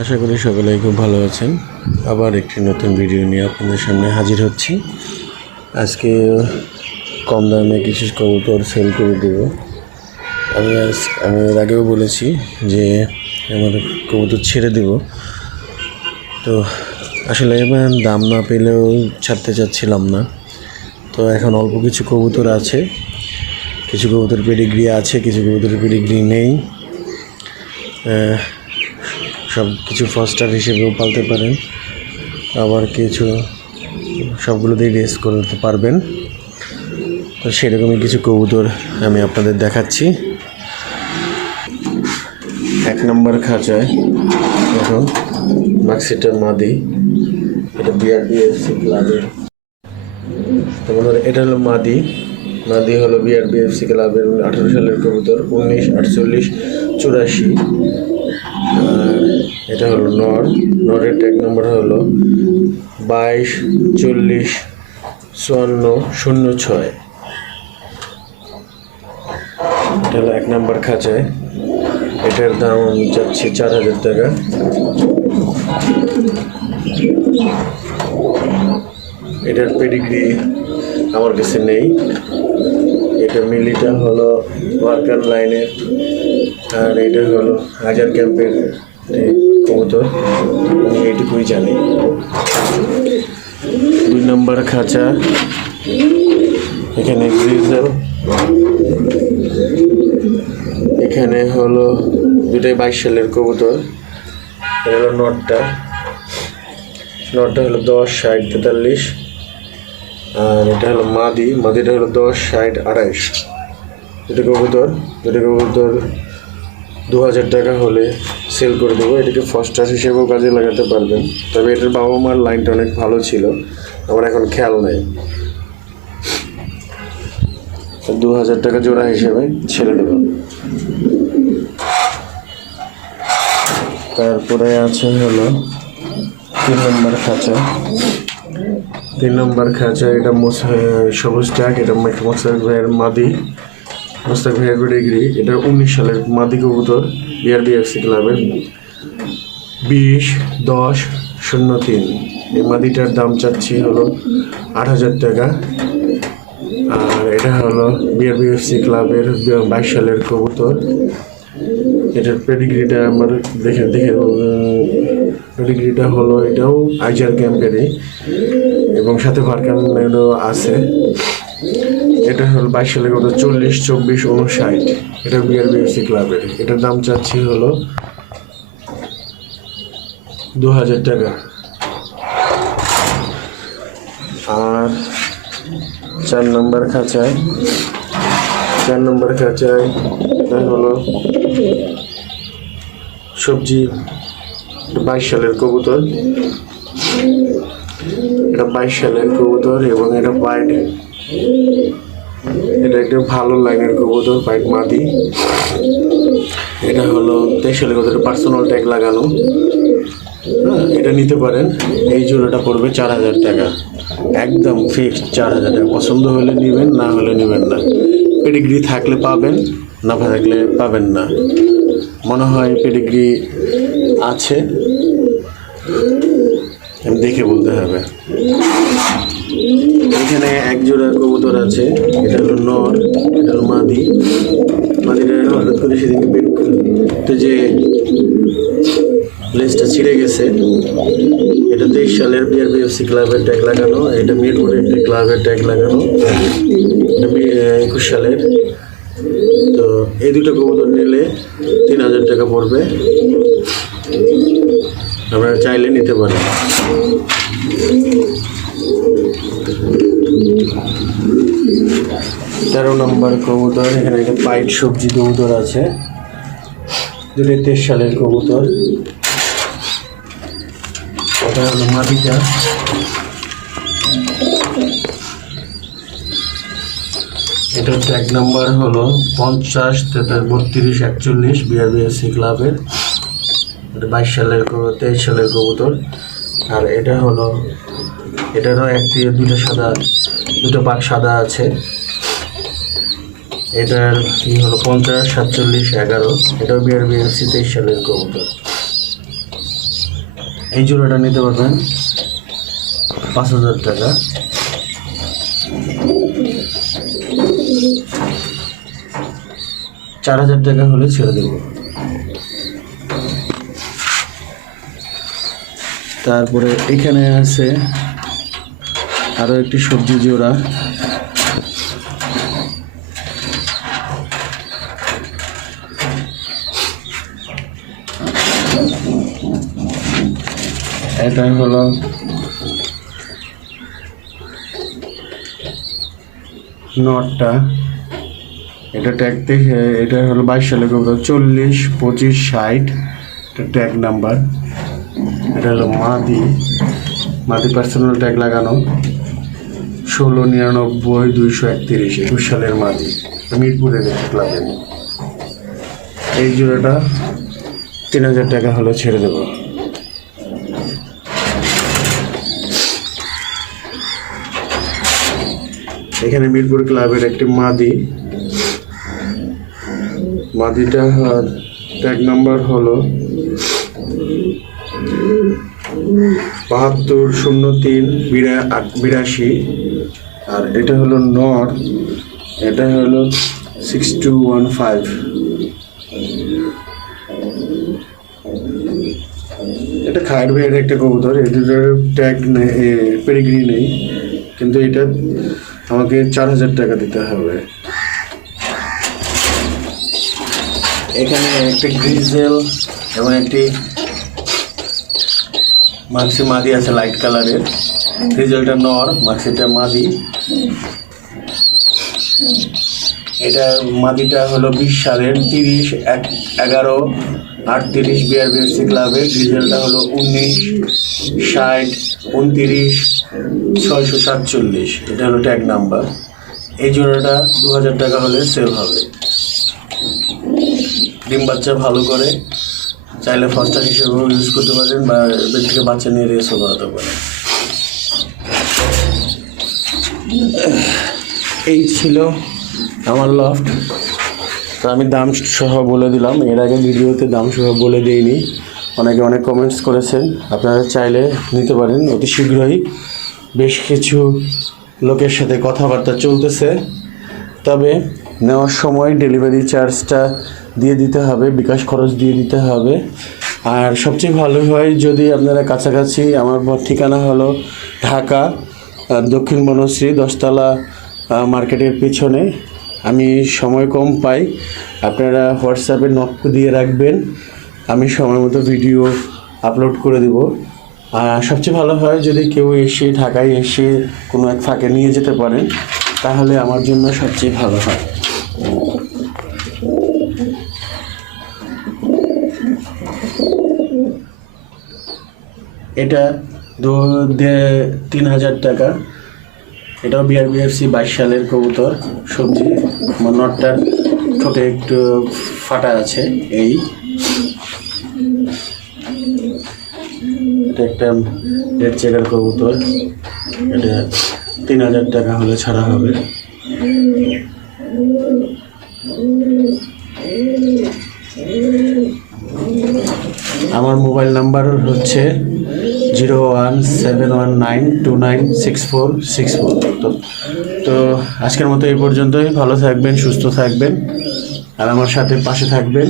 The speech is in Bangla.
আশা করি সকলেই খুব ভালো আছেন। আবার একটি নতুন ভিডিও নিয়ে আপনাদের সামনে হাজির হচ্ছি। আজকে কম দামে কিছু কবুতর সেল করে দেব। আমি এর আগেও বলেছি যে আমার কবুতর ছেড়ে দেব, তো আসলে এবার দাম না পেলেও ছাড়তে চাচ্ছিলাম না। তো এখন অল্প কিছু কবুতর আছে, কিছু কবুতর পেডিগ্রি আছে, কিছু কবুতর পেডিগ্রি নেই। সব কিছু ফস্টার হিসেবেও পালতে পারেন, আবার কিছু সবগুলো দিয়ে রেস করতে পারবেন। তো সেরকমই কিছু কবুতর আমি আপনাদের দেখাচ্ছি। 1 নম্বর খাঁচায় এখন মাক্সিটার মাদি, এটা বিআরবিএফসি ক্লাবের। যেমন এটা হলো মাদি হলো বিআরবিএফসি ক্লাবের 18 সালের কবুতর, 19, 48, 84। আর এটা হলো নরের ট্যাগ নম্বর হলো 22, 40, 54, 06। এটা হলো 1 নম্বর খাঁচায়। এটার দাম আমি চাচ্ছি 4000 টাকা। এটার পেডিগ্রি আমার কাছে নেই। এটা মিলিটা হলো ওয়ার্কার লাইনের, আর এটা হলো হাজার ক্যাম্পের কবুতর, আমি এইটুকুই জানি। 2 নম্বর খাঁচা, এখানে গ্রিজেল, এখানে হলো দুটাই 22 সালের কবুতর। এটা হলো নটটা হলো 10, 60, 43। আর এটা হলো মাদিটা হলো 10, 60, 28। দুটো কবুতর 2000 টাকা হলে সেল করে দেবো। এটাকে ফস্টার হিসেবেও কাজে লাগাতে পারবেন, তবে এটার বাবা মার লাইনটা অনেক ভালো ছিল, আমার এখন খেয়াল নেই। 2000 টাকা জোড়া হিসেবে ছেড়ে দেব। তারপরে আছে হলো 3 নম্বর খাঁচা। 3 নম্বর খাঁচা, এটা সবুজ ট্যাগ, এটা মোস্তাক ভাইয়ের মাদি, মোস্তাক ভাইয়ের পেডিগ্রি। এটা 19 সালের মাদি কবুতর, বিআরবিএফসি ক্লাবের, 20, 10, 03। এই মাদিটার দাম চাচ্ছি হলো 8000 টাকা। আর এটা হলো বিআরবিএফসি ক্লাবের 22 সালের কবুতর। এটার পেডিগ্রিটা আমার দেখে পেডিগ্রিটা হলো এটাও আইজার ক্যাম্পেরই, এবং সাথে ভারকানেরও আছে। এটা হলো 22 সালের কবুতর, 40, 24, 59। এটা বিআরবিএফসি ক্লাবের। এটার দাম চাচ্ছি হলো 2000 টাকা। আর 4 নম্বর খাঁচায় এটা হলো সবজি, 22 সালের কবুতর। এটা 22 সালের কবুতর, এবং এটা পাইট, এটা একটা ভালো লাইনের কবুতর, পাইট মাদি। এটা হলো 23 সালের কবুতর, পার্সোনাল ট্যাগ লাগানো। এটা নিতে পারেন। এই জোড়াটা পড়বে 4000 টাকা, একদম ফিক্সড 4000 টাকা। পছন্দ হলে নেবেন, না হলে নেবেন না। পেডিগ্রি থাকলে পাবেন, না থাকলে পাবেন না। মনে হয় পেডিগ্রি আছে, দেখে বলতে হবে। এখানে এক জোড়া কবুতর আছে, এটা হলো নর, এটা হলো মাদিটা হঠাৎ করে সেদিকে বের করতে যে লেজটা ছিঁড়ে গেছে। এটা 23 সালের বিআরবিএফসি ক্লাবের ট্যাগ লাগানো, এটা মিরপুর একটি ক্লাবের ট্যাগ লাগানো, এটা 21 সালের। তো এই দুটো কবুতর নিলে 3000 টাকা পড়বে, আপনারা চাইলে নিতে পারেন। 13 নম্বর কবুতর, এখানে একটা পাইট সবজি কবুতর আছে, 2023 সালের কবুতর। এটা হলো মাদিটা। এটার ট্যাগ নাম্বার হলো 50, 32, 41, বিআরবিএফসি ক্লাবের। এটা 22 সালের 23 সালের কবুতর। আর এটা হলো, এটারও দুটো পাক সাদা আছে। এটার হলো 50, 47, 11। এটাও বিআরবিএফসি 23 সালের কবুতর। এই জোড়াটা নিতে পারবেন 5,000 টাকা। $4,000 হলে ছেড়ে দেব। তারপরে এখানে আছে আরো একটি সবজি জোড়া, এটা হলো নটটা, এটা ট্যাগ দেখে, এটা হলো 22 সালের কবুতর, 40, 25, 60 এটা ট্যাগ নাম্বার। এটা হলো মাদি পার্সোনাল ট্যাগ লাগানো, 1699 231, 21 সালের মাদি, মিরপুরে ক্লাবের। এই জোড়াটা 3,000 টাকা হলে ছেড়ে দেবো। এখানে মিরপুর ক্লাবের একটি মাদিটা ট্যাগ নাম্বার হলো 720382, আর এটা হলো নর, এটা হলো 6215। এটা খায়ের ভাইয়ের একটা কবুতর, এটার ট্যাগ নেই, পেডিগ্রি নেই, কিন্তু এটা আমাকে 4,000 টাকা দিতে হবে। এখানে একটি গ্রিজেল এবং একটি মাক্সি মাদি আছে লাইট কালারের। গ্রিজেলটা নর, মাক্সিটা মাদি। এটা মাদিটা হলো 20 সালের 30/11/38 বিআরবিএফসি ক্লাবের। গ্রিজেলটা হলো 19, 60, 29, 647, এটা হলো ট্যাগ নাম্বার। এই জোড়াটা 2,000 টাকা হলে সেল হবে। ডিম বাচ্চা ভালো করে, চাইলে ফাস্টার হিসেবেও ইউজ করতে পারেন বা এর থেকে বাচ্চা নিয়ে রেসও করাতে পারেন। এই ছিল আমার লফট। তো আমি দাম সহ বলে দিলাম, এর আগে ভিডিওতে দাম সহ বলে দিইনি, অনেকে অনেক কমেন্টস করেছেন। আপনারা চাইলে নিতে পারেন অতি শীঘ্রই। বেশ কিছু লোকের সাথে কথাবার্তা চলতেছে, তবে নেওয়ার সময় ডেলিভারি চার্জটা দিয়ে দিতে হবে, বিকাশ খরচ দিয়ে দিতে হবে। আর সবচেয়ে ভালো হয় যদি আপনারা কাছাকাছি, আমার ঠিকানা হলো ঢাকা দক্ষিণ বনশ্রী 10তলা মার্কেটের পিছনে। আমি সময় কম পাই, আপনারা হোয়াটসঅ্যাপে নক দিয়ে রাখবেন, আমি সময় মতো ভিডিও আপলোড করে দেব। আর সবচেয়ে ভালো হয় যদি কেউ এসে ঢাকায় এসে কোনো এক ফাঁকে নিয়ে যেতে পারেন, তাহলে আমার জন্য সবচেয়ে ভালো হয়। এটা 3,000 টাকা। এটাও বিআরবিএফসি 22 সালের কবুতর, সবজি। নটটার ঠোঁটে একটু ফাটা আছে। এটা একটা রেড চেকার কবুতর, এটা 3,000 টাকা হলে ছাড়া হবে। আমার মোবাইল নাম্বার হচ্ছে 01719296464। তো আজকের মতো এই পর্যন্তই। ভালো থাকবেন, সুস্থ থাকবেন, আর আমার সাথে পাশে থাকবেন।